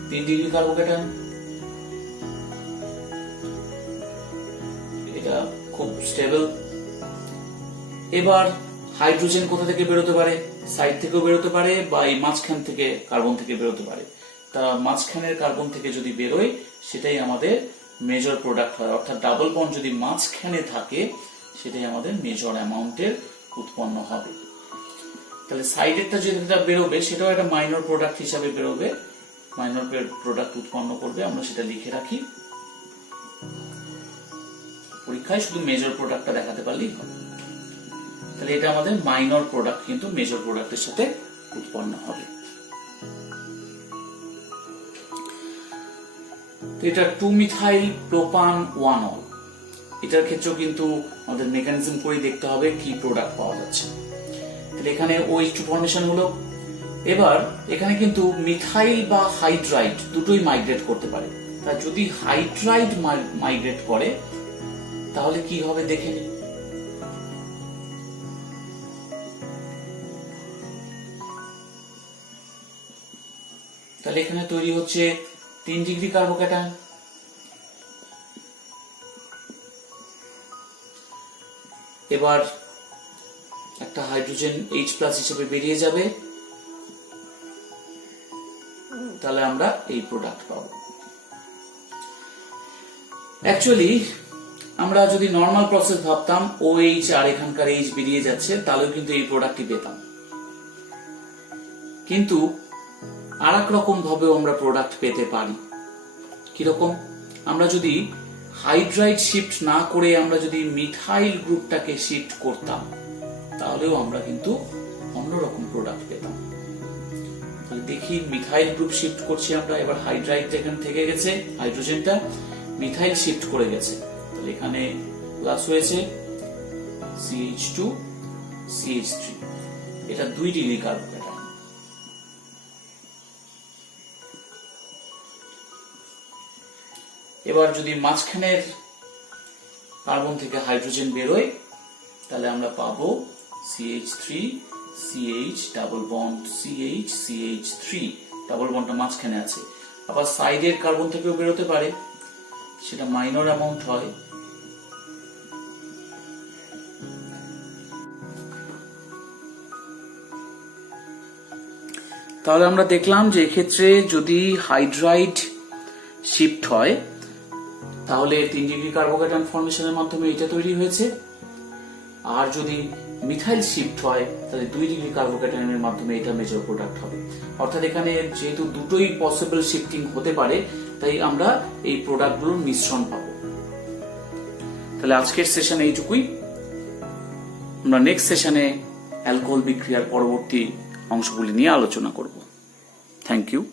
তিন ডিগ্রি কার্বোক্যাটায়ন। এটা খুব স্টেবল। এবার হাইড্রোজেন কোথা থেকে বেরোতে পারে? সাইড থেকেও বেরোতে পারে বা এই মাঝখান থেকে কার্বন থেকে বেরোতে পারে। তা মাঝখানের কার্বন থেকে যদি বেরোয় সেটাই আমাদের মেজর প্রোডাক্ট হয়, অর্থাৎ ডাবল বন্ড যদি মাঝখানে থাকে সেটাই আমাদের মেজর অ্যামাউন্টের উৎপন্ন হবে। তাহলে সাইডেরটা যেটা বেরোবে সেটাও একটা মাইনর প্রোডাক্ট হিসাবে বেরোবে, মাইনর প্রোডাক্ট উৎপন্ন করবে। আমরা সেটা লিখে রাখি, পরীক্ষায় শুধু মেজর প্রোডাক্টটা দেখাতে পারলেই হবে। তাহলে এটা আমাদের মাইনর প্রোডাক্ট কিন্তু মেজর প্রোডাক্টের সাথে উৎপন্ন হবে। এটা 2-মিথাইল প্রোপান 1-ol। এটার ক্ষেত্রেও কিন্তু আমাদের মেকানিজম করে দেখতে হবে কি প্রোডাক্ট পাওয়া যাচ্ছে। তাহলে এখানে OH2 ফর্মেশন হলো। এবার এখানে কিন্তু মিথাইল বা হাইড্রাইড দুটোই মাইগ্রেট করতে পারে। তাই যদি হাইড্রাইড মাইগ্রেট করে তাহলে কি হবে দেখে নিই। তাহলে এখানে তৈরি হচ্ছে 3 ডিগ্রি কার্বোক্যাটায়ন। এবার একটা হাইড্রোজেন H+ হিসেবে বেরিয়ে যাবে, তাহলে আমরা এই প্রোডাক্ট পাবো। অ্যাকচুয়ালি আমরা যদি নর্মাল প্রসেস ভাবতাম OH আর এখানকার H বেরিয়ে যাচ্ছে তাহলেও কিন্তু এই প্রোডাক্টই পেতাম, কিন্তু আরেক রকম ভাবে আমরা প্রোডাক্ট পেতে পারি। কিরকম? আমরা যদি হাইড্রাইড শিফট না করে আমরা যদি মিথাইল গ্রুপটাকে শিফট করতাম তাহলেও আমরা কিন্তু অন্যরকম প্রোডাক্ট পেতাম। তাহলে দেখি মিথাইল গ্রুপ শিফট করছি আমরা। এবার হাইড্রাইড এখানে থেকে গেছে, হাইড্রোজেনটা মিথাইল শিফট করে গেছে, তাহলে এখানে প্লাস হয়েছে CH2 CH3। এটা 2 ডিগ্রি কার্বোক্যাটায়ন। এবার যদি মাঝখানের কার্বন থেকে হাইড্রোজেন বেরোয় তাহলে আমরা পাবো CH3 CH double bond CH CH3, double বন্ডটা মাঝখানে আছে। আবার সাইডের কার্বন থেকেও বেরোতে পারে, সেটা মাইনর অ্যামাউন্ট হয়। তাহলে আমরা দেখলাম যে এক্ষেত্রে যদি হাইড্রাইড শিফট হয় তাহলে 3 ডিগ্রি কার্বোক্যাটায়ন ফর্মেশনের মাধ্যমে এটা তৈরি হয়েছে, আর যদি মিথাইল শিফট হয় তাহলে 2 ডিগ্রি কার্বোক্যাটায়নের মাধ্যমে এটা মেজর প্রোডাক্ট হবে। অর্থাৎ এখানে যেহেতু দুটোই পসিবল শিফটিং হতে পারে তাই আমরা এই প্রোডাক্টগুলোর মিশ্রণ পাবো। তাহলে আজকের সেশন এইটুকুই। আমরা নেক্সট সেশনে অ্যালকোহল বিক্রিয়ার পরবর্তী অংশগুলি নিয়ে আলোচনা করব। Thank you.